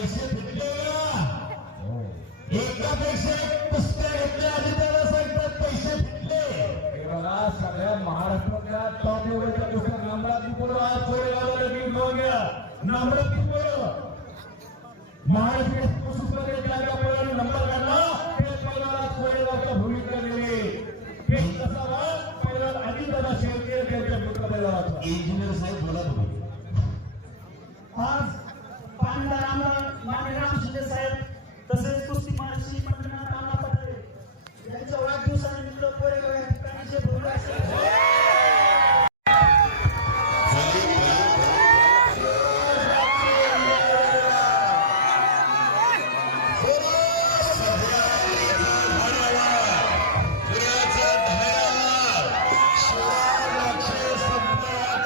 पैसे फुटलेला एका पैसे पुस्तक घेतले आणि त्याला सांगतात पैसे फुटले हे बघा सगळ्या महाराष्ट्रातल्या टॉप लेवलच्या गोष्टी नामराती पोरं आज कोरेगावला मी घेऊन घ्या नामराती पोरं महाराष्ट्र पुस्तक घेतल्या पोरांनी नंबर काढला ते पहिला कोरेगावच्या भूमिका गेले ते कसा पहिला आधी दादा शेळके त्यांच्या मित्राला इंजिनियर साहेब बोला तुम्ही आज पांडा मान्य शिंदे साहेब तसेच कुस्ती महर्षी पंढरीनाथ नाना पाटील यांच्या वाढदिवसानिमित्त कोरेगाव या ठिकाणी जे